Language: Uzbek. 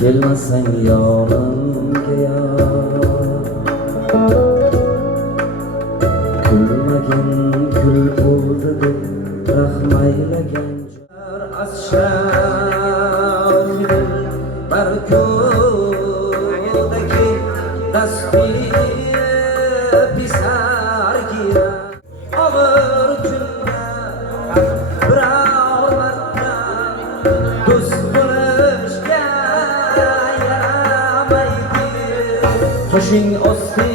kelmasang yonimga yor. Kulmagan kul bo'ldi deb rahmaylagan asshafil barkodagi dasti pisar giya og'ir kunda biror marta do'st bo'lishga yaramaydi. Toshing osti